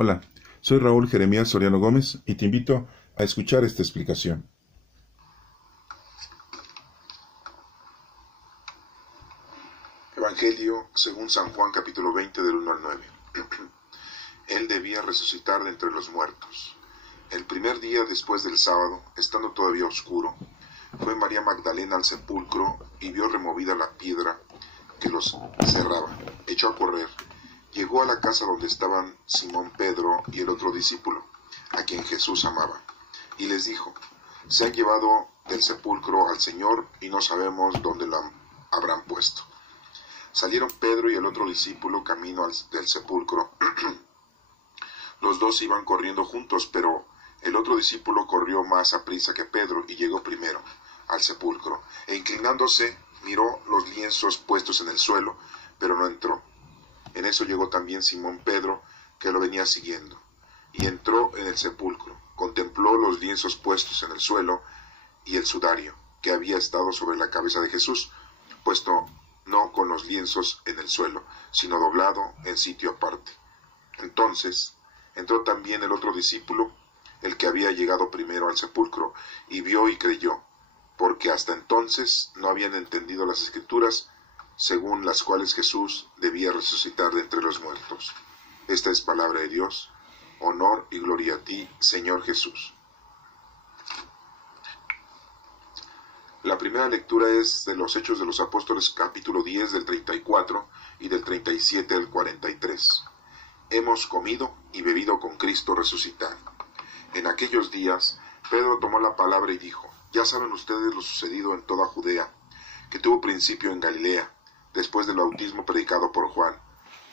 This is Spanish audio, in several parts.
Hola, soy Raúl Jeremías Soriano Gómez y te invito a escuchar esta explicación. Evangelio según San Juan capítulo 20 del 1 al 9. Él debía resucitar de entre los muertos. El primer día después del sábado, estando todavía oscuro, fue María Magdalena al sepulcro y vio removida la piedra que los cerraba. Echó a correr. Llegó a la casa donde estaban Simón Pedro y el otro discípulo, a quien Jesús amaba, y les dijo: se han llevado del sepulcro al Señor y no sabemos dónde lo habrán puesto. Salieron Pedro y el otro discípulo camino del sepulcro. Los dos iban corriendo juntos, pero el otro discípulo corrió más aprisa que Pedro y llegó primero al sepulcro, e inclinándose miró los lienzos puestos en el suelo, pero no entró. En eso llegó también Simón Pedro, que lo venía siguiendo, y entró en el sepulcro, contempló los lienzos puestos en el suelo y el sudario que había estado sobre la cabeza de Jesús, puesto no con los lienzos en el suelo, sino doblado en sitio aparte. Entonces entró también el otro discípulo, el que había llegado primero al sepulcro, y vio y creyó, porque hasta entonces no habían entendido las Escrituras, según las cuales Jesús debía resucitar de entre los muertos. Esta es palabra de Dios. Honor y gloria a ti, Señor Jesús. La primera lectura es de los Hechos de los Apóstoles, capítulo 10, del 34 y del 37 al 43. Hemos comido y bebido con Cristo resucitado. En aquellos días, Pedro tomó la palabra y dijo: ya saben ustedes lo sucedido en toda Judea, que tuvo principio en Galilea, después del bautismo predicado por Juan,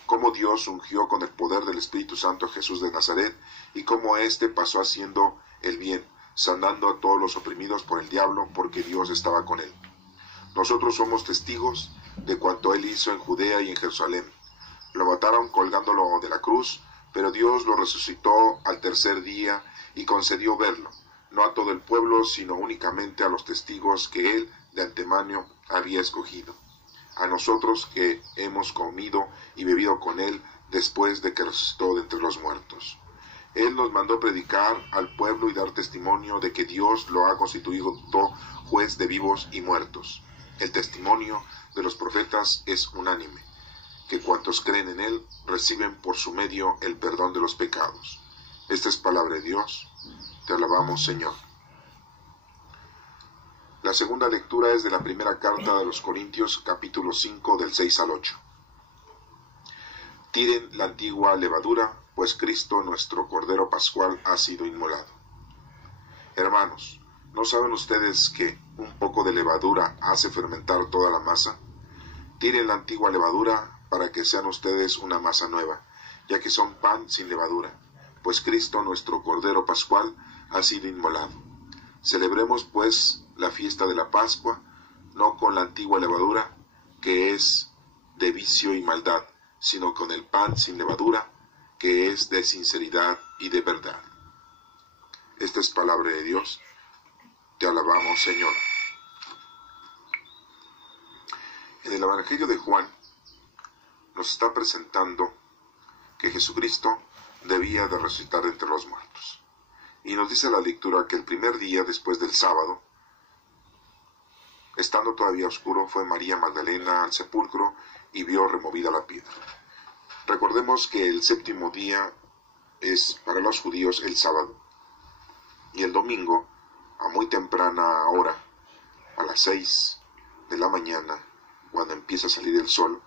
cómo Dios ungió con el poder del Espíritu Santo a Jesús de Nazaret, y cómo éste pasó haciendo el bien, sanando a todos los oprimidos por el diablo, porque Dios estaba con él. Nosotros somos testigos de cuanto él hizo en Judea y en Jerusalén. Lo mataron colgándolo de la cruz, pero Dios lo resucitó al tercer día y concedió verlo, no a todo el pueblo, sino únicamente a los testigos que él de antemano había escogido, a nosotros que hemos comido y bebido con él después de que resucitó de entre los muertos. Él nos mandó predicar al pueblo y dar testimonio de que Dios lo ha constituido juez de vivos y muertos. El testimonio de los profetas es unánime, que cuantos creen en él reciben por su medio el perdón de los pecados. Esta es palabra de Dios. Te alabamos, Señor. La segunda lectura es de la primera carta de los Corintios, capítulo 5, del 6 al 8. Tiren la antigua levadura, pues Cristo, nuestro Cordero Pascual, ha sido inmolado. Hermanos, ¿no saben ustedes que un poco de levadura hace fermentar toda la masa? Tiren la antigua levadura para que sean ustedes una masa nueva, ya que son pan sin levadura, pues Cristo, nuestro Cordero Pascual, ha sido inmolado. Celebremos, pues, la fiesta de la Pascua, no con la antigua levadura, que es de vicio y maldad, sino con el pan sin levadura, que es de sinceridad y de verdad. Esta es palabra de Dios. Te alabamos, Señor. En el Evangelio de Juan nos está presentando que Jesucristo debía de resucitar de entre los muertos. Y nos dice la lectura que el primer día después del sábado, estando todavía oscuro, fue María Magdalena al sepulcro y vio removida la piedra. Recordemos que el séptimo día es para los judíos el sábado, y el domingo, a muy temprana hora, a las 6 de la mañana, cuando empieza a salir el sol,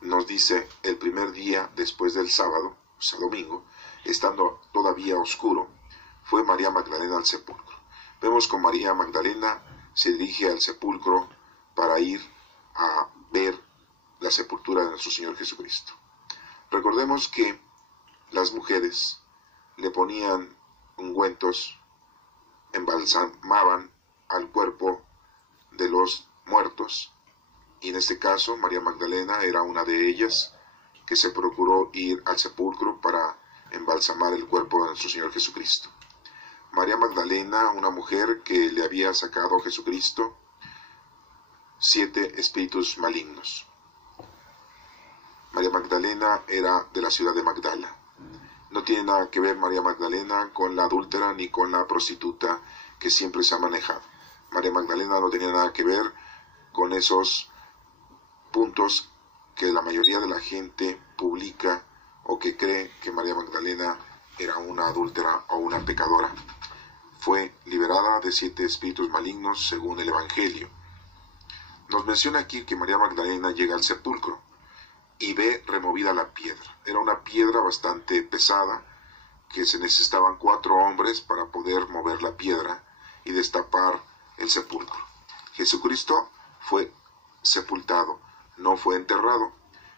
nos dice el primer día después del sábado, o sea domingo, estando todavía oscuro, fue María Magdalena al sepulcro. Vemos que María Magdalena se dirige al sepulcro para ir a ver la sepultura de nuestro Señor Jesucristo. Recordemos que las mujeres le ponían ungüentos, embalsamaban al cuerpo de los muertos, y en este caso María Magdalena era una de ellas que se procuró ir al sepulcro para embalsamar el cuerpo de nuestro Señor Jesucristo. María Magdalena, una mujer que le había sacado a Jesucristo 7 espíritus malignos. María Magdalena era de la ciudad de Magdala. No tiene nada que ver María Magdalena con la adúltera ni con la prostituta que siempre se ha manejado. María Magdalena no tenía nada que ver con esos puntos que la mayoría de la gente publica o que cree que María Magdalena era una adúltera o una pecadora. Fue liberada de 7 espíritus malignos según el Evangelio. Nos menciona aquí que María Magdalena llega al sepulcro y ve removida la piedra. Era una piedra bastante pesada, que se necesitaban 4 hombres para poder mover la piedra y destapar el sepulcro. Jesucristo fue sepultado, no fue enterrado.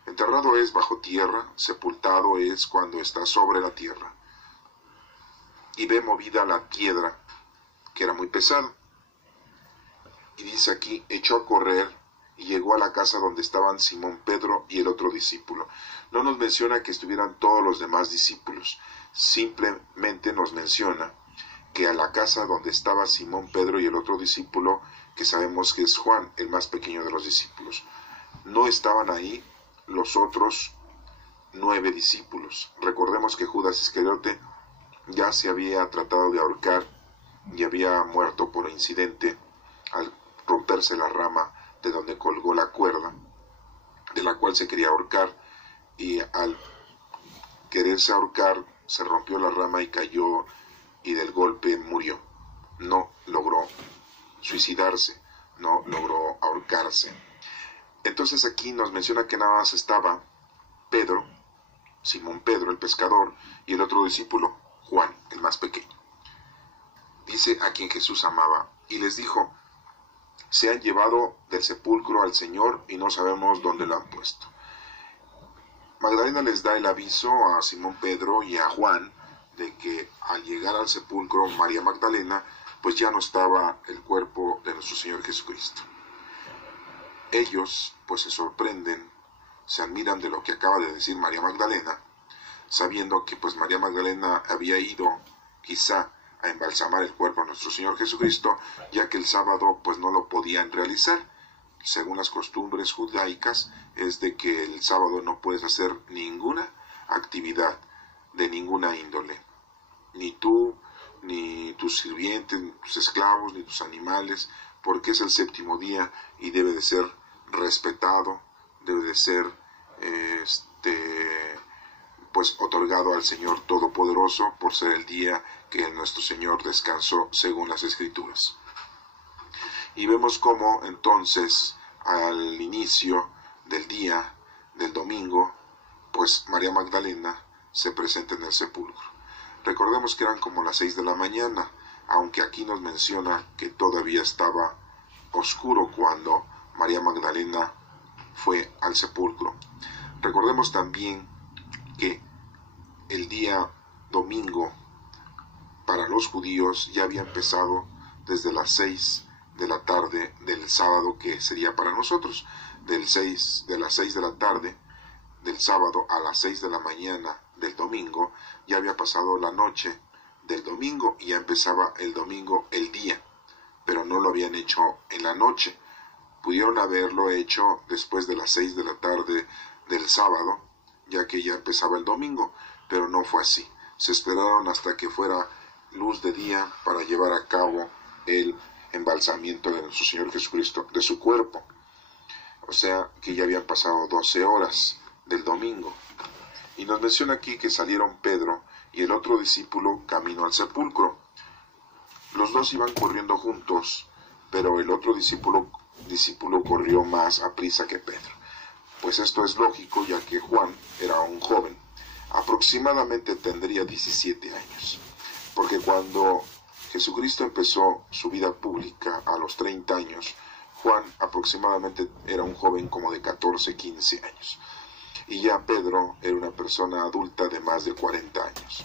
Enterrado es bajo tierra, sepultado es cuando está sobre la tierra. Y ve movida la piedra, que era muy pesada. Y dice aquí, echó a correr y llegó a la casa donde estaban Simón Pedro y el otro discípulo. No nos menciona que estuvieran todos los demás discípulos, simplemente nos menciona que a la casa donde estaba Simón Pedro y el otro discípulo, que sabemos que es Juan, el más pequeño de los discípulos. No estaban ahí los otros 9 discípulos. Recordemos que Judas Iscariote ya se había tratado de ahorcar y había muerto por incidente al romperse la rama de donde colgó la cuerda, de la cual se quería ahorcar, y al quererse ahorcar se rompió la rama y cayó y del golpe murió. No logró suicidarse, no logró ahorcarse. Entonces aquí nos menciona que nada más estaba Pedro, Simón Pedro, el pescador, y el otro discípulo, Juan, el más pequeño. Dice a quien Jesús amaba, y les dijo, se han llevado del sepulcro al Señor y no sabemos dónde lo han puesto. Magdalena les da el aviso a Simón Pedro y a Juan de que al llegar al sepulcro María Magdalena, pues ya no estaba el cuerpo de nuestro Señor Jesucristo. Ellos pues se sorprenden, se admiran de lo que acaba de decir María Magdalena, sabiendo que pues María Magdalena había ido quizá a embalsamar el cuerpo de nuestro Señor Jesucristo, ya que el sábado pues no lo podían realizar. Según las costumbres judaicas, es de que el sábado no puedes hacer ninguna actividad de ninguna índole. Ni tú, ni tus sirvientes, ni tus esclavos, ni tus animales, porque es el 7º día y debe de ser respetado, debe de ser pues otorgado al Señor Todopoderoso por ser el día que nuestro Señor descansó según las Escrituras. Y vemos cómo entonces al inicio del día del domingo, pues María Magdalena se presenta en el sepulcro. Recordemos que eran como las 6 de la mañana, aunque aquí nos menciona que todavía estaba oscuro cuando María Magdalena fue al sepulcro. Recordemos también que el día domingo para los judíos ya había empezado desde las 6 de la tarde del sábado, que sería para nosotros, de las 6 de la tarde del sábado a las 6 de la mañana del domingo, ya había pasado la noche del domingo y ya empezaba el domingo el día, pero no lo habían hecho en la noche. Pudieron haberlo hecho después de las 6 de la tarde del sábado, ya que ya empezaba el domingo, pero no fue así. Se esperaron hasta que fuera luz de día para llevar a cabo el embalsamiento de nuestro Señor Jesucristo, de su cuerpo. O sea que ya habían pasado 12 horas del domingo. Y nos menciona aquí que salieron Pedro y el otro discípulo camino al sepulcro. Los dos iban corriendo juntos, pero el otro discípulo corrió más a prisa que Pedro. Pues esto es lógico, ya que Juan era un joven, aproximadamente tendría 17 años, porque cuando Jesucristo empezó su vida pública a los 30 años, Juan aproximadamente era un joven como de 14, 15 años. Y ya Pedro era una persona adulta de más de 40 años.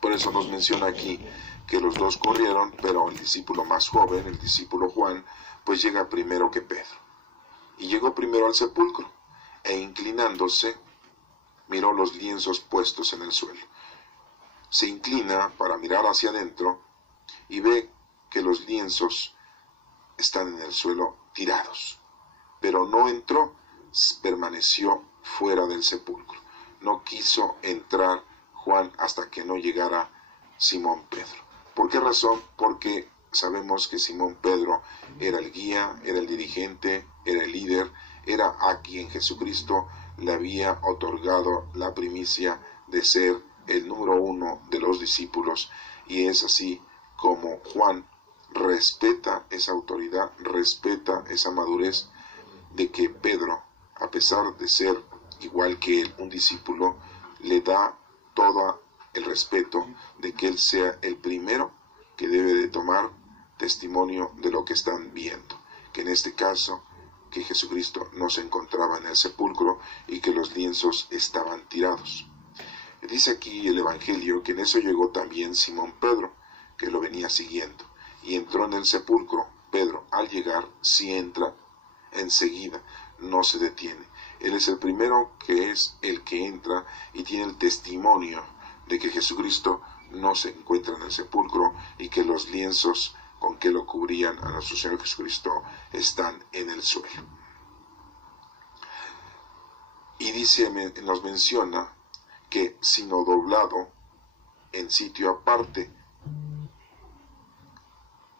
Por eso nos menciona aquí que los dos corrieron, pero el discípulo más joven, el discípulo Juan, pues llega primero que Pedro. Y llegó primero al sepulcro, e inclinándose, miró los lienzos puestos en el suelo. Se inclina para mirar hacia adentro y ve que los lienzos están en el suelo tirados. Pero no entró, permaneció fuera del sepulcro. No quiso entrar Juan hasta que no llegara Simón Pedro. ¿Por qué razón? Porque sabemos que Simón Pedro era el guía, era el dirigente, era el líder, era a quien Jesucristo le había otorgado la primicia de ser el número 1 de los discípulos, y es así como Juan respeta esa autoridad, respeta esa madurez de que Pedro, a pesar de ser igual que él un discípulo, le da todo el respeto de que él sea el primero que debe de tomar testimonio de lo que están viendo, que en este caso que Jesucristo no se encontraba en el sepulcro y que los lienzos estaban tirados. Dice aquí el Evangelio que en eso llegó también Simón Pedro, que lo venía siguiendo, y entró en el sepulcro. Pedro, al llegar, sí entra enseguida, no se detiene. Él es el primero que es el que entra y tiene el testimonio de que Jesucristo no se encuentra en el sepulcro y que los lienzos con que lo cubrían a nuestro Señor Jesucristo están en el suelo. Y nos menciona que sino doblado en sitio aparte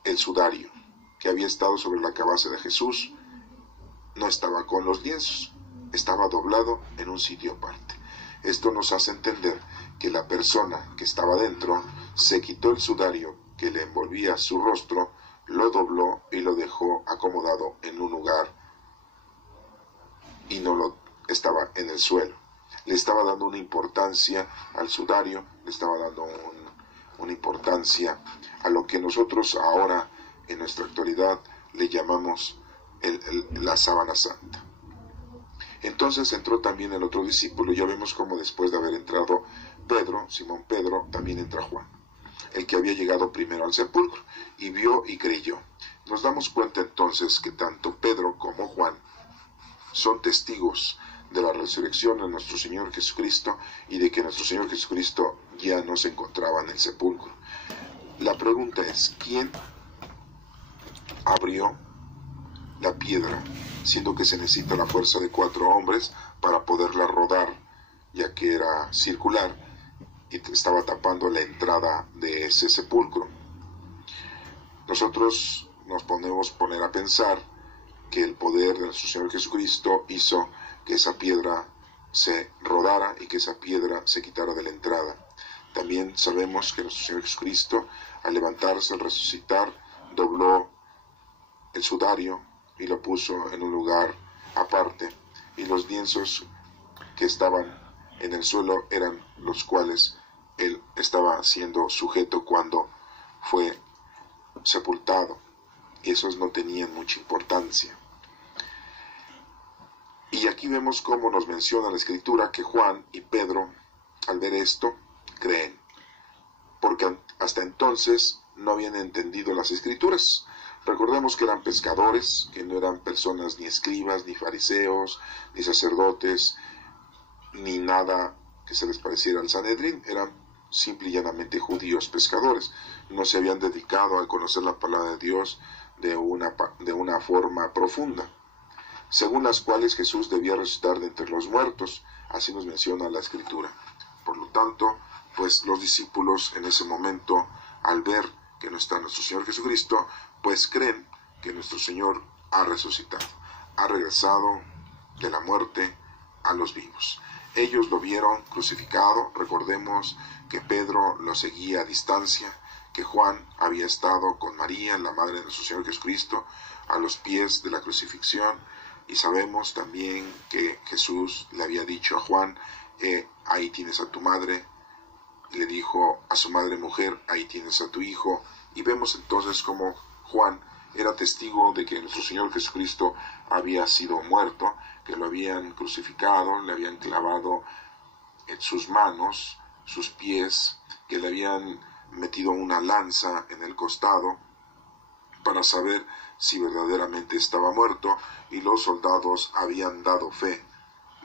el sudario que había estado sobre la cabeza de Jesús no estaba con los lienzos, estaba doblado en un sitio aparte. Esto nos hace entender que la persona que estaba dentro se quitó el sudario que le envolvía su rostro, lo dobló y lo dejó acomodado en un lugar y no lo estaba en el suelo. Le estaba dando una importancia al sudario, le estaba dando una importancia a lo que nosotros ahora en nuestra actualidad le llamamos la sábana santa. Entonces entró también el otro discípulo. Ya vemos cómo después de haber entrado Pedro, Simón Pedro, también entra Juan, el que había llegado primero al sepulcro, y vio y creyó. Nos damos cuenta entonces que tanto Pedro como Juan son testigos de la resurrección de nuestro Señor Jesucristo y de que nuestro Señor Jesucristo ya no se encontraba en el sepulcro. La pregunta es, ¿quién abrió la piedra, siendo que se necesita la fuerza de 4 hombres para poderla rodar, ya que era circular y estaba tapando la entrada de ese sepulcro? Nosotros nos podemos poner a pensar que el poder de nuestro Señor Jesucristo hizo que esa piedra se rodara y que esa piedra se quitara de la entrada. También sabemos que nuestro Señor Jesucristo, al levantarse, al resucitar, dobló el sudario y lo puso en un lugar aparte, y los lienzos que estaban en el suelo eran los cuales él estaba siendo sujeto cuando fue sepultado, y esos no tenían mucha importancia. Y aquí vemos cómo nos menciona la Escritura que Juan y Pedro, al ver esto, creen, porque hasta entonces no habían entendido las Escrituras. Recordemos que eran pescadores, que no eran personas ni escribas, ni fariseos, ni sacerdotes, ni nada que se les pareciera al Sanedrín. Eran simple y llanamente judíos pescadores. No se habían dedicado a conocer la palabra de Dios de una forma profunda, según las cuales Jesús debía resucitar de entre los muertos. Así nos menciona la Escritura. Por lo tanto, pues los discípulos en ese momento, al ver que no está nuestro Señor Jesucristo, pues creen que nuestro Señor ha resucitado, ha regresado de la muerte a los vivos. Ellos lo vieron crucificado. Recordemos que Pedro lo seguía a distancia, que Juan había estado con María, la madre de nuestro Señor Jesucristo, a los pies de la crucifixión, y sabemos también que Jesús le había dicho a Juan, ahí tienes a tu madre, le dijo a su madre: mujer, ahí tienes a tu hijo. Y vemos entonces cómo Juan era testigo de que nuestro Señor Jesucristo había sido muerto, que lo habían crucificado, le habían clavado en sus manos, sus pies, que le habían metido una lanza en el costado para saber si verdaderamente estaba muerto, y los soldados habían dado fe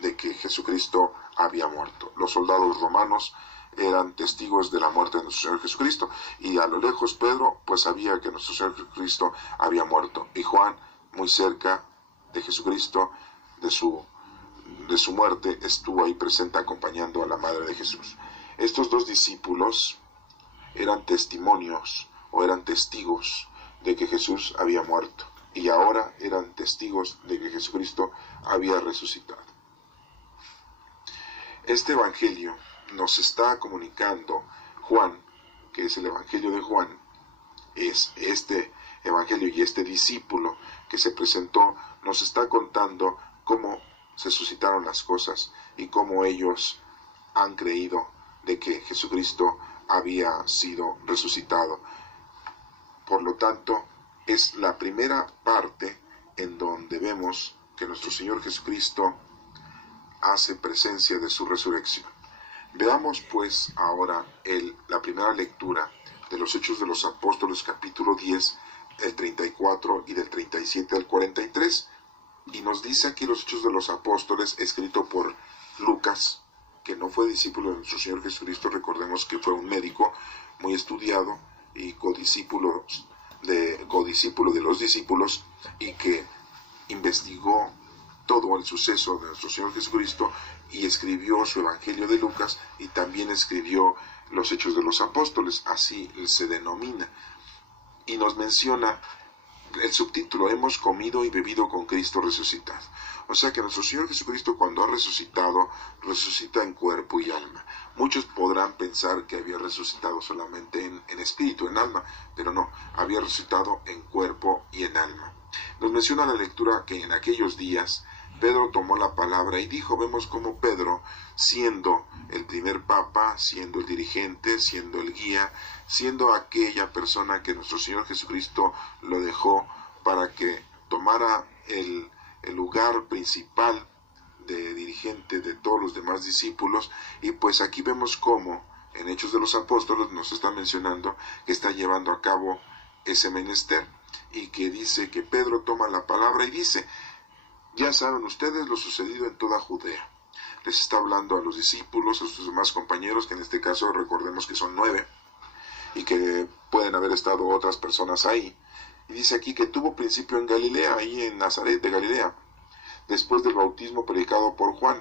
de que Jesucristo había muerto. Los soldados romanos eran testigos de la muerte de nuestro Señor Jesucristo, y a lo lejos Pedro pues sabía que nuestro Señor Jesucristo había muerto, y Juan, muy cerca de Jesucristo, de su muerte, estuvo ahí presente acompañando a la madre de Jesús. Estos dos discípulos eran testimonios o eran testigos de que Jesús había muerto y ahora eran testigos de que Jesucristo había resucitado. Este evangelio nos está comunicando Juan, que es el evangelio de Juan, es este evangelio y este discípulo que se presentó nos está contando cómo se suscitaron las cosas y cómo ellos han creído de que Jesucristo había sido resucitado. Por lo tanto, es la primera parte en donde vemos que nuestro Señor Jesucristo hace presencia de su resurrección. Veamos pues ahora la primera lectura de los Hechos de los Apóstoles, capítulo 10, el 34 y del 37 al 43. Y nos dice aquí los Hechos de los Apóstoles, escrito por Lucas, que no fue discípulo de nuestro Señor Jesucristo. Recordemos que fue un médico muy estudiado y codiscípulo de los discípulos, y que investigó todo el suceso de nuestro Señor Jesucristo y escribió su Evangelio de Lucas y también escribió los Hechos de los Apóstoles, así se denomina. Y nos menciona el subtítulo: hemos comido y bebido con Cristo resucitado. O sea que nuestro Señor Jesucristo, cuando ha resucitado, resucita en cuerpo y alma. Muchos podrán pensar que había resucitado solamente en espíritu, en alma, pero no, había resucitado en cuerpo y en alma. Nos menciona la lectura que en aquellos días Pedro tomó la palabra y dijo. Vemos cómo Pedro, siendo el primer papa, siendo el dirigente, siendo el guía, siendo aquella persona que nuestro Señor Jesucristo lo dejó para que tomara el lugar principal de dirigente de todos los demás discípulos. Y pues aquí vemos cómo en Hechos de los Apóstoles nos está mencionando que está llevando a cabo ese menester, y que dice que Pedro toma la palabra y dice: ya saben ustedes lo sucedido en toda Judea. Les está hablando a los discípulos, a sus demás compañeros, que en este caso recordemos que son 9, y que pueden haber estado otras personas ahí. Y dice aquí que tuvo principio en Galilea, ahí en Nazaret de Galilea, después del bautismo predicado por Juan.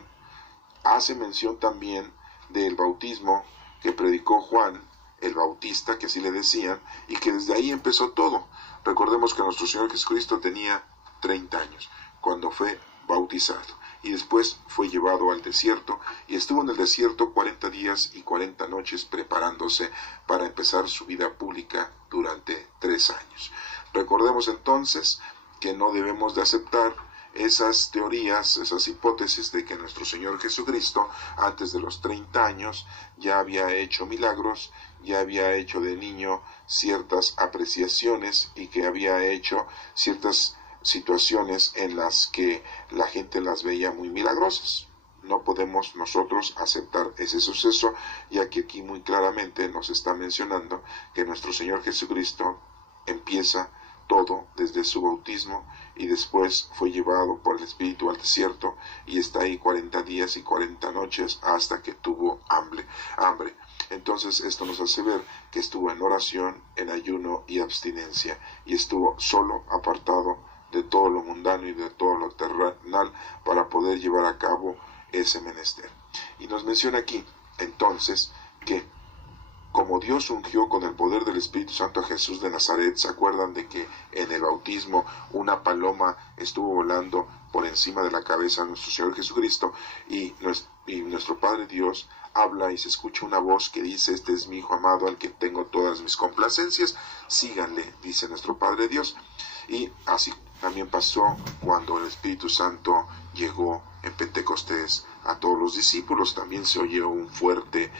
Hace mención también del bautismo que predicó Juan el Bautista, que así le decían, y que desde ahí empezó todo. Recordemos que nuestro Señor Jesucristo tenía 30 años cuando fue bautizado, y después fue llevado al desierto, y estuvo en el desierto 40 días y 40 noches preparándose para empezar su vida pública durante 3 años. Recordemos entonces que no debemos de aceptar esas teorías, esas hipótesis de que nuestro Señor Jesucristo antes de los 30 años ya había hecho milagros, ya había hecho de niño ciertas apreciaciones y que había hecho ciertas situaciones en las que la gente las veía muy milagrosas. No podemos nosotros aceptar ese suceso, ya que aquí muy claramente nos está mencionando que nuestro Señor Jesucristo empieza todo desde su bautismo y después fue llevado por el Espíritu al desierto y está ahí 40 días y 40 noches hasta que tuvo hambre. Entonces esto nos hace ver que estuvo en oración, en ayuno y abstinencia, y estuvo solo, apartado de todo lo mundano y de todo lo terrenal para poder llevar a cabo ese menester. Y nos menciona aquí entonces que como Dios ungió con el poder del Espíritu Santo a Jesús de Nazaret, ¿se acuerdan de que en el bautismo una paloma estuvo volando por encima de la cabeza de nuestro Señor Jesucristo? Y nuestro Padre Dios habla y se escucha una voz que dice: este es mi Hijo amado, al que tengo todas mis complacencias, síganle, dice nuestro Padre Dios. Y así también pasó cuando el Espíritu Santo llegó en Pentecostés a todos los discípulos. También se oyó un fuerte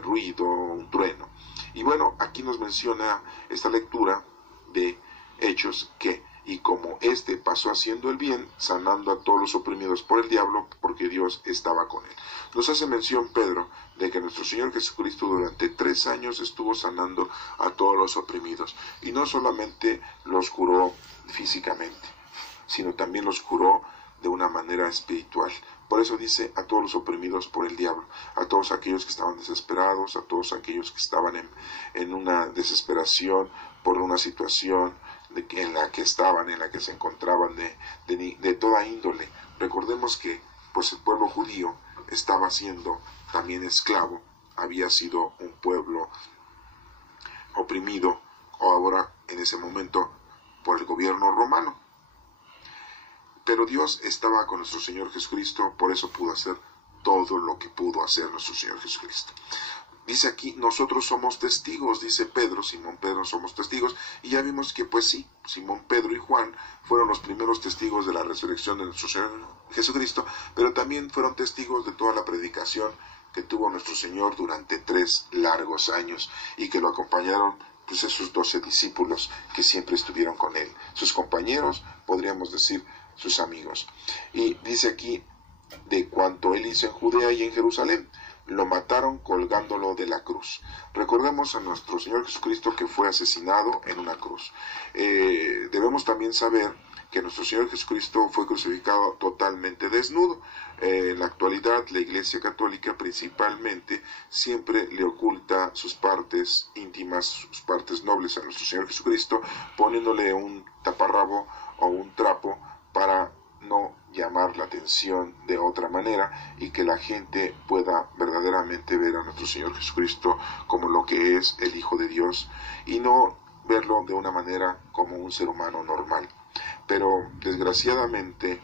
ruido, un trueno. Y bueno, aquí nos menciona esta lectura de Hechos que: y como éste pasó haciendo el bien, sanando a todos los oprimidos por el diablo, porque Dios estaba con él. Nos hace mención Pedro de que nuestro Señor Jesucristo durante 3 años estuvo sanando a todos los oprimidos, y no solamente los curó físicamente, sino también los curó de una manera espiritual. Por eso dice: a todos los oprimidos por el diablo, a todos aquellos que estaban desesperados, a todos aquellos que estaban en una desesperación por una situación en la que estaban, en la que se encontraban de toda índole. Recordemos que pues el pueblo judío estaba siendo también esclavo, había sido un pueblo oprimido, o ahora en ese momento por el gobierno romano. Pero Dios estaba con nuestro Señor Jesucristo, por eso pudo hacer todo lo que pudo hacer nuestro Señor Jesucristo. Dice aquí, nosotros somos testigos, dice Pedro, Simón Pedro somos testigos, y ya vimos que pues sí, Simón Pedro y Juan fueron los primeros testigos de la resurrección de nuestro Señor Jesucristo, pero también fueron testigos de toda la predicación que tuvo nuestro Señor durante 3 largos años, y que lo acompañaron pues esos 12 discípulos que siempre estuvieron con él, sus compañeros, podríamos decir sus amigos. Y dice aquí, de cuanto él hizo en Judea y en Jerusalén, lo mataron colgándolo de la cruz. Recordemos a nuestro Señor Jesucristo que fue asesinado en una cruz. Debemos también saber que nuestro Señor Jesucristo fue crucificado totalmente desnudo. En la actualidad la Iglesia Católica principalmente siempre le oculta sus partes íntimas, sus partes nobles a nuestro Señor Jesucristo, poniéndole un taparrabo o un trapo para no llamar la atención de otra manera y que la gente pueda verdaderamente ver a nuestro Señor Jesucristo como lo que es el Hijo de Dios y no verlo de una manera como un ser humano normal. Pero desgraciadamente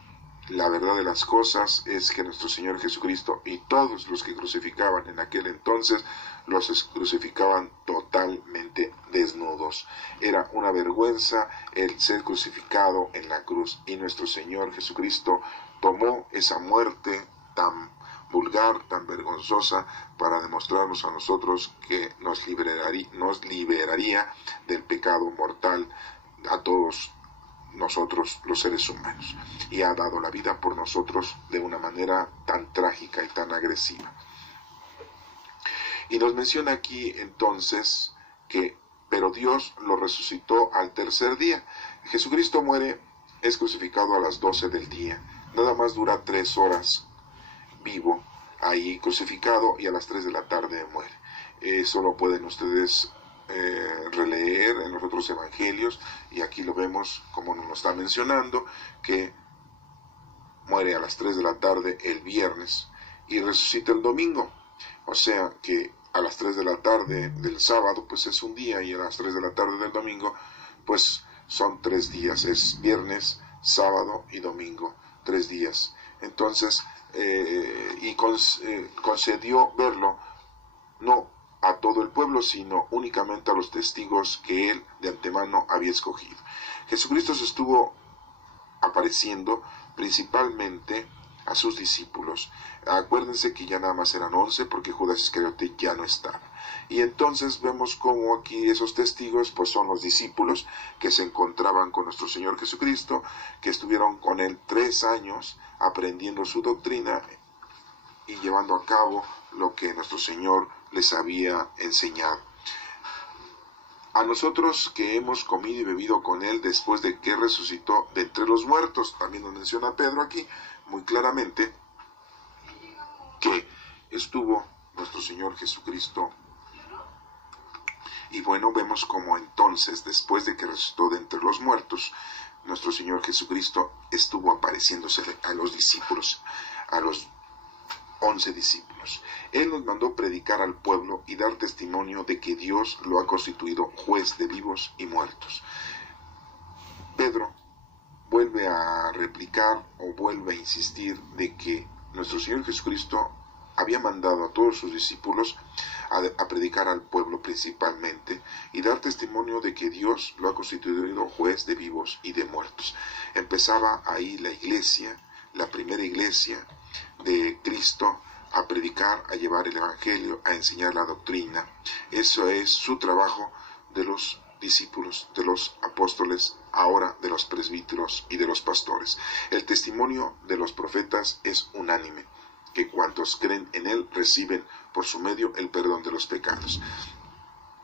la verdad de las cosas es que nuestro Señor Jesucristo y todos los que crucificaban en aquel entonces los crucificaban totalmente desnudos. Era una vergüenza el ser crucificado en la cruz, y nuestro Señor Jesucristo tomó esa muerte tan vulgar, tan vergonzosa, para demostrarnos a nosotros que nos liberaría del pecado mortal a todos nosotros los seres humanos, y ha dado la vida por nosotros de una manera tan trágica y tan agresiva. Y nos menciona aquí entonces que, pero Dios lo resucitó al tercer día. Jesucristo muere, es crucificado a las 12 del día, nada más dura 3 horas vivo ahí crucificado, y a las 3 de la tarde muere. Eso lo pueden ustedes releer en los otros evangelios, y aquí lo vemos como nos lo está mencionando, que muere a las 3 de la tarde el viernes y resucita el domingo. O sea que a las 3 de la tarde del sábado pues es un día, y a las 3 de la tarde del domingo pues son 3 días, es viernes, sábado y domingo, 3 días. Entonces concedió verlo no a todo el pueblo, sino únicamente a los testigos que él de antemano había escogido. Jesucristo se estuvo apareciendo principalmente a sus discípulos. Acuérdense que ya nada más eran 11 porque Judas Iscariote ya no estaba. Y entonces vemos cómo aquí esos testigos pues son los discípulos que se encontraban con nuestro Señor Jesucristo, que estuvieron con él 3 años aprendiendo su doctrina y llevando a cabo lo que nuestro Señor les había enseñado. A nosotros que hemos comido y bebido con él después de que resucitó de entre los muertos, también nos menciona Pedro aquí muy claramente que estuvo nuestro Señor Jesucristo. Y bueno, vemos como entonces, después de que resucitó de entre los muertos, nuestro Señor Jesucristo estuvo apareciéndose a los discípulos, a los 11 discípulos. Él nos mandó predicar al pueblo y dar testimonio de que Dios lo ha constituido juez de vivos y muertos. Pedro vuelve a replicar o vuelve a insistir de que nuestro Señor Jesucristo había mandado a todos sus discípulos a predicar al pueblo principalmente y dar testimonio de que Dios lo ha constituido juez de vivos y de muertos. Empezaba ahí la iglesia, la primera iglesia de Cristo, a predicar, a llevar el evangelio, a enseñar la doctrina. Eso es su trabajo de los discípulos, de los apóstoles, ahora de los presbíteros y de los pastores. El testimonio de los profetas es unánime, que cuantos creen en él reciben por su medio el perdón de los pecados.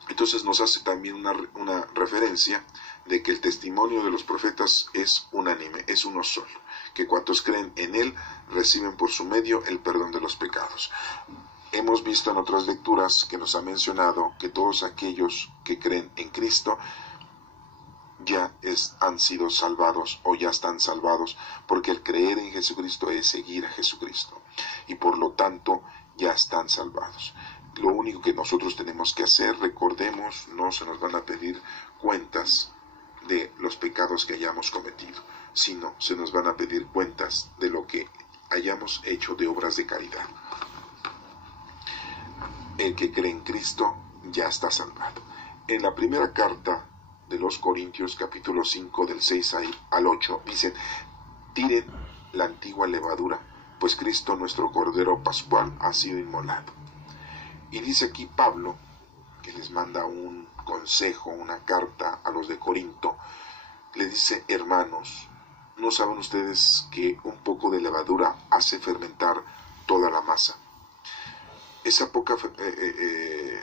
Entonces nos hace también una referencia de que el testimonio de los profetas es unánime, es uno solo, que cuantos creen en él reciben por su medio el perdón de los pecados. Hemos visto en otras lecturas que nos ha mencionado que todos aquellos que creen en Cristo han sido salvados o ya están salvados, porque el creer en Jesucristo es seguir a Jesucristo, y por lo tanto ya están salvados. Lo único que nosotros tenemos que hacer, recordemos, no se nos van a pedir cuentas de los pecados que hayamos cometido, sino se nos van a pedir cuentas de lo que hayamos hecho de obras de caridad. El que cree en Cristo ya está salvado. En la primera carta de los Corintios, capítulo 5, del 6 al 8, dicen: tiren la antigua levadura, pues Cristo nuestro Cordero Pascual ha sido inmolado. Y dice aquí Pablo, que les manda un consejo, una carta a los de Corinto, le dice: hermanos, ¿no saben ustedes que un poco de levadura hace fermentar toda la masa? Esa poca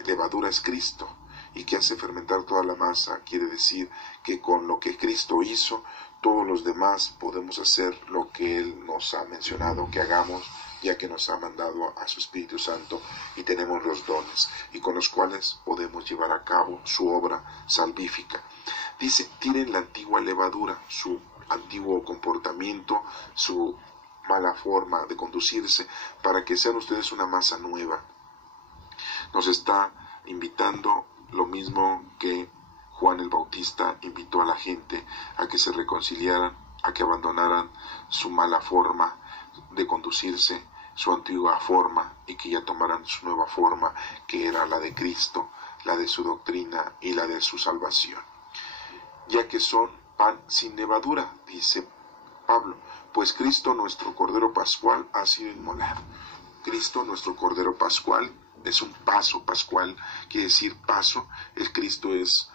levadura es Cristo, y que hace fermentar toda la masa quiere decir que con lo que Cristo hizo, todos los demás podemos hacer lo que Él nos ha mencionado que hagamos, ya que nos ha mandado a su Espíritu Santo y tenemos los dones, y con los cuales podemos llevar a cabo su obra salvífica. Dice: tiren la antigua levadura, su antiguo comportamiento, su mala forma de conducirse, para que sean ustedes una masa nueva. Nos está invitando lo mismo que Juan el Bautista invitó a la gente a que se reconciliaran, a que abandonaran su mala forma de conducirse, su antigua forma, y que ya tomaran su nueva forma, que era la de Cristo, la de su doctrina y la de su salvación. Ya que son pan sin levadura, dice Pablo, pues Cristo nuestro Cordero Pascual ha sido inmolado. Cristo nuestro Cordero Pascual es un paso pascual, quiere decir paso, Cristo es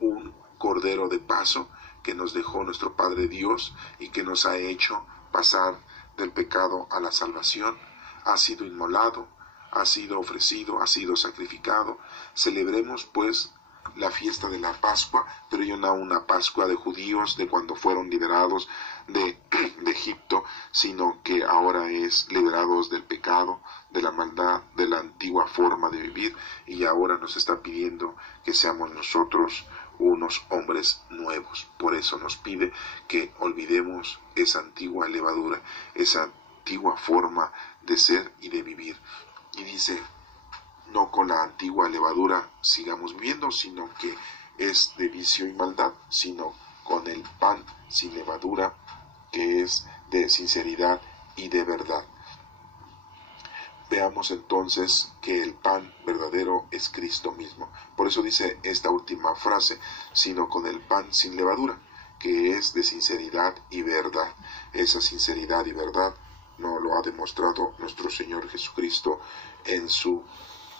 un Cordero de paso que nos dejó nuestro Padre Dios y que nos ha hecho pasar del pecado a la salvación. Ha sido inmolado, ha sido ofrecido, ha sido sacrificado. Celebremos pues la fiesta de la Pascua, pero ya no una Pascua de judíos de cuando fueron liberados de Egipto, sino que ahora es liberados del pecado, de la maldad, de la antigua forma de vivir, y ahora nos está pidiendo que seamos nosotros unos hombres nuevos. Por eso nos pide que olvidemos esa antigua levadura, esa antigua forma de ser y de vivir. Y dice: no con la antigua levadura sigamos viviendo, sino que es de vicio y maldad, sino con el pan sin levadura, que es de sinceridad y de verdad. Veamos entonces que el pan verdadero es Cristo mismo. Por eso dice esta última frase: sino con el pan sin levadura, que es de sinceridad y verdad. Esa sinceridad y verdad nos lo ha demostrado nuestro Señor Jesucristo en su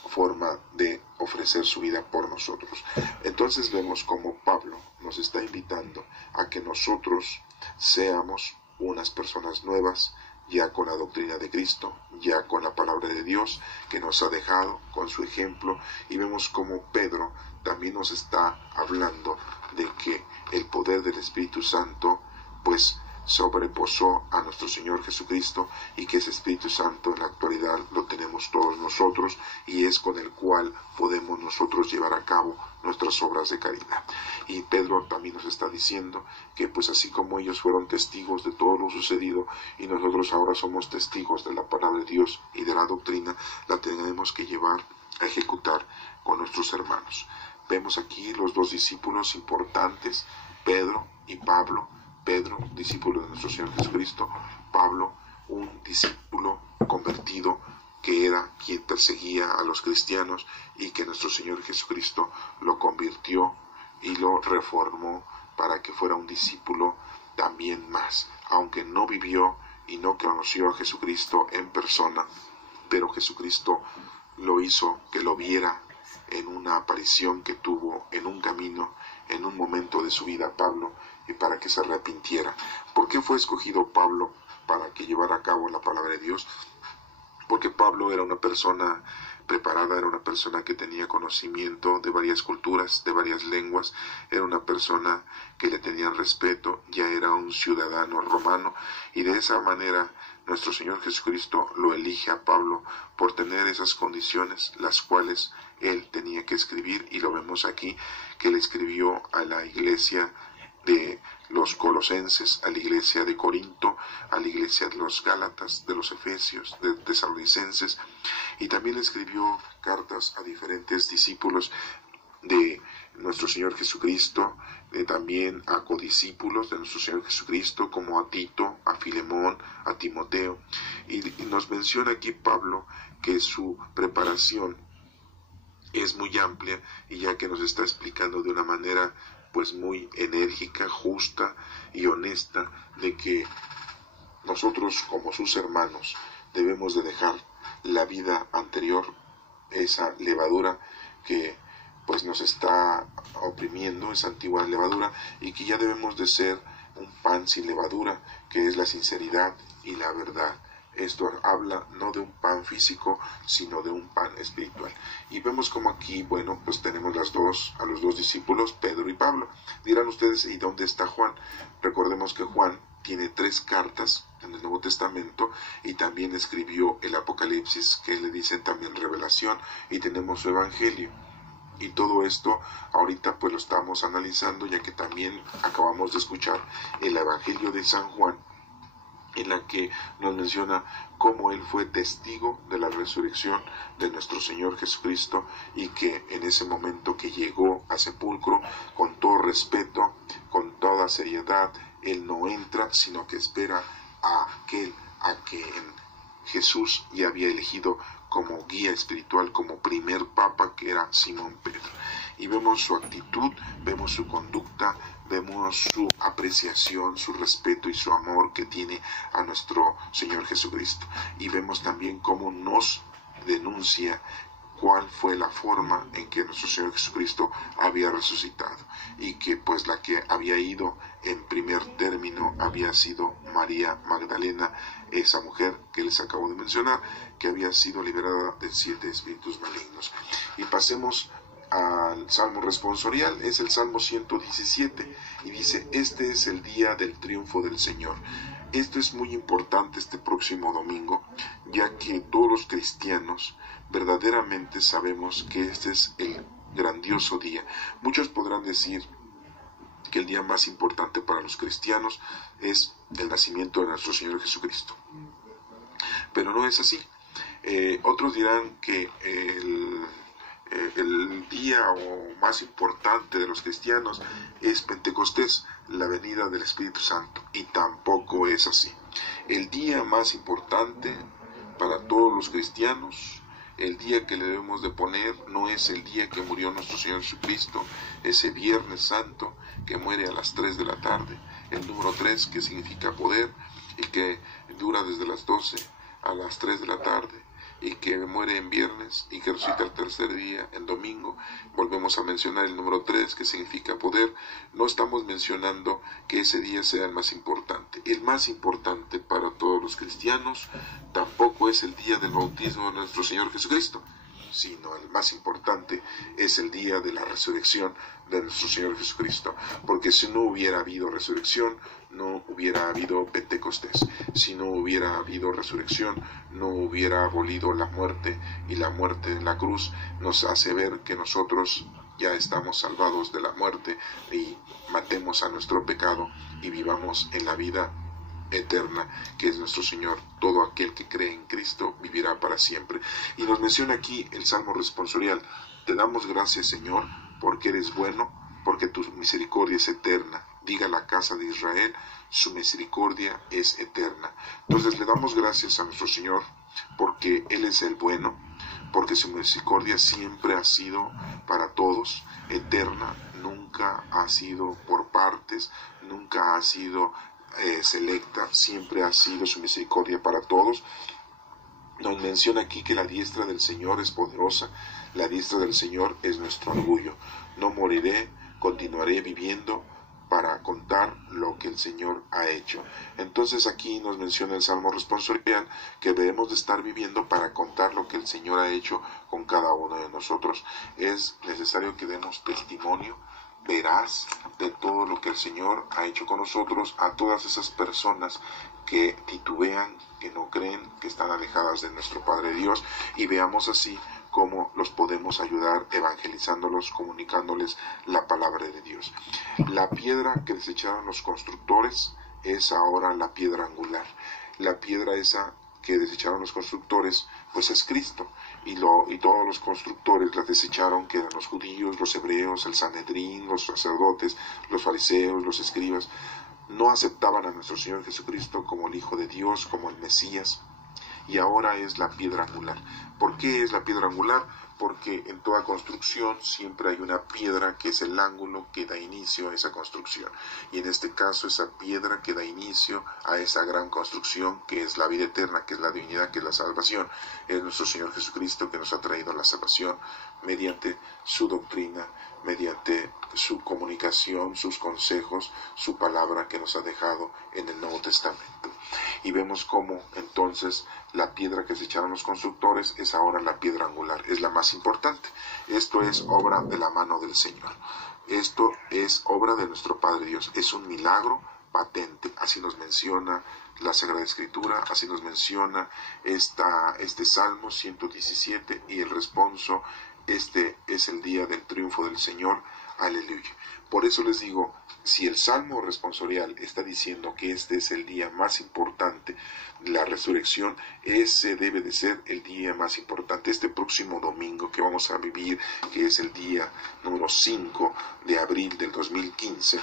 forma de ofrecer su vida por nosotros. Entonces vemos como Pablo nos está invitando a que nosotros seamos unas personas nuevas, ya con la doctrina de Cristo, ya con la palabra de Dios que nos ha dejado, con su ejemplo. Y vemos como Pedro también nos está hablando de que el poder del Espíritu Santo pues sobreposó a nuestro Señor Jesucristo, y que ese Espíritu Santo en la actualidad lo tenemos todos nosotros, y es con el cual podemos nosotros llevar a cabo nuestras obras de caridad. Y Pedro también nos está diciendo que pues así como ellos fueron testigos de todo lo sucedido, y nosotros ahora somos testigos de la palabra de Dios y de la doctrina, la tenemos que llevar a ejecutar con nuestros hermanos. Vemos aquí los dos discípulos importantes, Pedro y Pablo. Pedro, discípulo de nuestro Señor Jesucristo; Pablo, un discípulo convertido que era quien perseguía a los cristianos, y que nuestro Señor Jesucristo lo convirtió y lo reformó para que fuera un discípulo también más, aunque no vivió y no conoció a Jesucristo en persona, pero Jesucristo lo hizo que lo viera en una aparición que tuvo en un camino, en un momento de su vida Pablo, y para que se arrepintiera. ¿Por qué fue escogido Pablo para que llevara a cabo la palabra de Dios? Porque Pablo era una persona preparada, era una persona que tenía conocimiento de varias culturas, de varias lenguas, era una persona que le tenían respeto, ya era un ciudadano romano, y de esa manera nuestro Señor Jesucristo lo elige a Pablo por tener esas condiciones, las cuales él tenía que escribir, y lo vemos aquí, que le escribió a la iglesia de los colosenses, a la iglesia de Corinto, a la iglesia de los Gálatas, de los Efesios, de Tesalonicenses, y también escribió cartas a diferentes discípulos de nuestro Señor Jesucristo, también a codiscípulos de nuestro Señor Jesucristo, como a Tito, a Filemón, a Timoteo. Y nos menciona aquí Pablo que su preparación es muy amplia, y ya que nos está explicando de una manera pues muy enérgica, justa y honesta, de que nosotros como sus hermanos debemos de dejar la vida anterior, esa levadura que pues nos está oprimiendo, esa antigua levadura, y que ya debemos de ser un pan sin levadura, que es la sinceridad y la verdad. Esto habla no de un pan físico, sino de un pan espiritual. Y vemos como aquí, bueno, pues tenemos a los dos discípulos, Pedro y Pablo. Dirán ustedes, ¿y dónde está Juan? Recordemos que Juan tiene 3 cartas en el Nuevo Testamento, y también escribió el Apocalipsis, que le dicen también Revelación, y tenemos su Evangelio. Y todo esto ahorita pues lo estamos analizando, ya que también acabamos de escuchar el Evangelio de San Juan, en la que nos menciona cómo él fue testigo de la resurrección de nuestro Señor Jesucristo, y que en ese momento que llegó al sepulcro, con todo respeto, con toda seriedad, él no entra, sino que espera a que Jesús ya había elegido como guía espiritual, como primer papa, que era Simón Pedro. Y vemos su actitud, vemos su conducta, vemos su apreciación, su respeto y su amor que tiene a nuestro Señor Jesucristo. Y vemos también cómo nos denuncia cuál fue la forma en que nuestro Señor Jesucristo había resucitado, y que pues la que había ido en primer término había sido María Magdalena, esa mujer que les acabo de mencionar, que había sido liberada de 7 espíritus malignos. Y pasemos al Salmo responsorial, es el Salmo 117, y dice: este es el día del triunfo del Señor. Esto es muy importante este próximo domingo, ya que todos los cristianos verdaderamente sabemos que este es el grandioso día. Muchos podrán decir que el día más importante para los cristianos es el nacimiento de nuestro Señor Jesucristo, pero no es así. Otros dirán que el día más importante de los cristianos es Pentecostés, la venida del Espíritu Santo, y tampoco es así. El día más importante para todos los cristianos, el día que le debemos de poner, no es el día que murió nuestro Señor Jesucristo, ese Viernes Santo que muere a las 3 de la tarde, el número 3 que significa poder, y que dura desde las 12 a las 3 de la tarde, y que muere en viernes y que resucita el tercer día, en domingo. Volvemos a mencionar el número 3 que significa poder. No estamos mencionando que ese día sea el más importante. El más importante para todos los cristianos tampoco es el día del bautismo de nuestro Señor Jesucristo, sino el más importante es el día de la resurrección de nuestro Señor Jesucristo, porque si no hubiera habido resurrección, no hubiera habido Pentecostés. Si no hubiera habido resurrección, no hubiera abolido la muerte, y la muerte en la cruz nos hace ver que nosotros ya estamos salvados de la muerte, y matemos a nuestro pecado y vivamos en la vida eterna, que es nuestro Señor. Todo aquel que cree en Cristo vivirá para siempre. Y nos menciona aquí el Salmo responsorial: te damos gracias, Señor, porque eres bueno, porque tu misericordia es eterna. Diga la casa de Israel, su misericordia es eterna. Entonces le damos gracias a nuestro Señor porque Él es el bueno, porque su misericordia siempre ha sido para todos, eterna, nunca ha sido por partes, nunca ha sido selecta, siempre ha sido su misericordia para todos. Nos menciona aquí que la diestra del Señor es poderosa, la diestra del Señor es nuestro orgullo. No moriré, continuaré viviendo para contar lo que el Señor ha hecho. Entonces aquí nos menciona el Salmo responsorial que debemos de estar viviendo para contar lo que el Señor ha hecho con cada uno de nosotros. Es necesario que demos testimonio veraz de todo lo que el Señor ha hecho con nosotros a todas esas personas que titubean, que no creen, que están alejadas de nuestro Padre Dios, y veamos así cómo los podemos ayudar evangelizándolos, comunicándoles la palabra de Dios. La piedra que desecharon los constructores es ahora la piedra angular. La piedra esa que desecharon los constructores, pues es Cristo, y todos los constructores la desecharon, que eran los judíos, los hebreos, el Sanedrín, los sacerdotes, los fariseos, los escribas. No aceptaban a nuestro Señor Jesucristo como el Hijo de Dios, como el Mesías, y ahora es la piedra angular. ¿Por qué es la piedra angular? Porque en toda construcción siempre hay una piedra que es el ángulo que da inicio a esa construcción. Y en este caso esa piedra que da inicio a esa gran construcción que es la vida eterna, que es la divinidad, que es la salvación, es nuestro Señor Jesucristo, que nos ha traído la salvación mediante su doctrina, mediante su comunicación, sus consejos, su palabra que nos ha dejado en el Nuevo Testamento. Y vemos cómo entonces la piedra que se echaron los constructores es ahora la piedra angular, es la más importante. Esto es obra de la mano del Señor. Esto es obra de nuestro Padre Dios. Es un milagro patente. Así nos menciona la Sagrada Escritura, así nos menciona este Salmo 117 y el responso: este es el día del triunfo del Señor. Aleluya. Por eso les digo, si el Salmo responsorial está diciendo que este es el día más importante, la resurrección, ese debe de ser el día más importante. Este próximo domingo que vamos a vivir, que es el día número 5 de abril del 2015,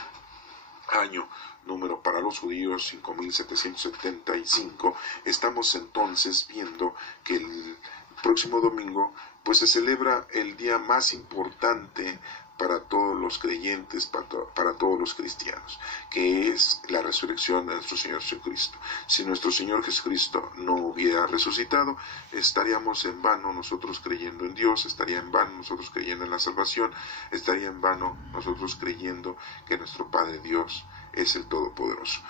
año número para los judíos 5775, estamos entonces viendo que el próximo domingo pues se celebra el día más importante para todos los creyentes, para todos los cristianos, que es la resurrección de nuestro Señor Jesucristo. Si nuestro Señor Jesucristo no hubiera resucitado, estaríamos en vano nosotros creyendo en Dios, estaría en vano nosotros creyendo en la salvación, estaría en vano nosotros creyendo que nuestro Padre Dios es el Todopoderoso.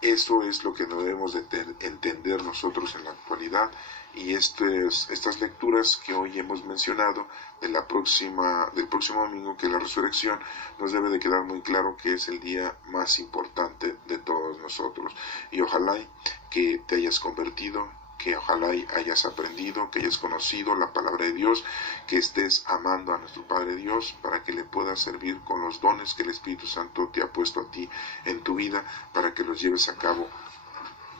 Eso es lo que debemos de entender nosotros en la actualidad, y estas lecturas que hoy hemos mencionado del próximo domingo, que es la resurrección, nos debe de quedar muy claro que es el día más importante de todos nosotros. Y ojalá que te hayas convertido, que ojalá hayas aprendido, que hayas conocido la palabra de Dios, que estés amando a nuestro Padre Dios para que le puedas servir con los dones que el Espíritu Santo te ha puesto a ti en tu vida, para que los lleves a cabo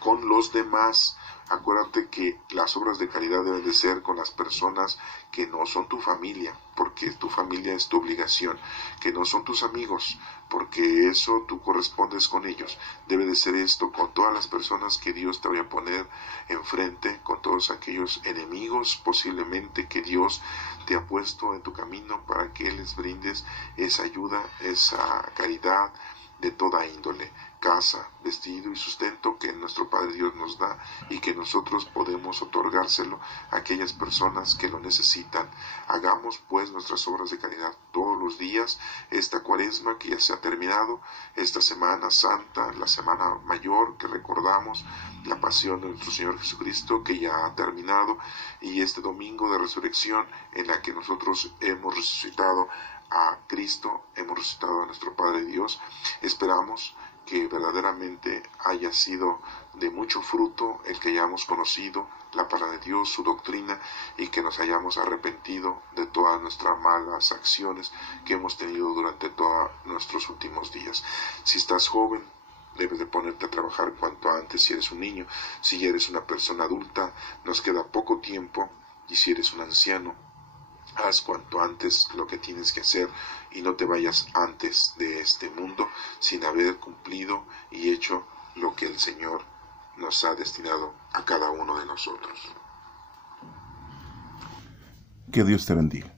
con los demás. Acuérdate que las obras de caridad deben de ser con las personas que no son tu familia, porque tu familia es tu obligación, que no son tus amigos, porque eso tú correspondes con ellos. Debe de ser esto con todas las personas que Dios te vaya a poner enfrente, con todos aquellos enemigos posiblemente que Dios te ha puesto en tu camino, para que les brindes esa ayuda, esa caridad de toda índole, casa, vestido y sustento que nuestro Padre Dios nos da, y que nosotros podemos otorgárselo a aquellas personas que lo necesitan. Hagamos pues nuestras obras de caridad todos los días, esta Cuaresma que ya se ha terminado, esta Semana Santa, la Semana Mayor que recordamos, la pasión de nuestro Señor Jesucristo que ya ha terminado, y este domingo de resurrección en la que nosotros hemos resucitado a Cristo, hemos resucitado a nuestro Padre Dios. Esperamos que verdaderamente haya sido de mucho fruto el que hayamos conocido la palabra de Dios, su doctrina, y que nos hayamos arrepentido de todas nuestras malas acciones que hemos tenido durante todos nuestros últimos días. Si estás joven, debes de ponerte a trabajar cuanto antes. Si eres un niño, si ya eres una persona adulta, nos queda poco tiempo, y si eres un anciano, haz cuanto antes lo que tienes que hacer, y no te vayas antes de este mundo sin haber cumplido y hecho lo que el Señor nos ha destinado a cada uno de nosotros. Que Dios te bendiga.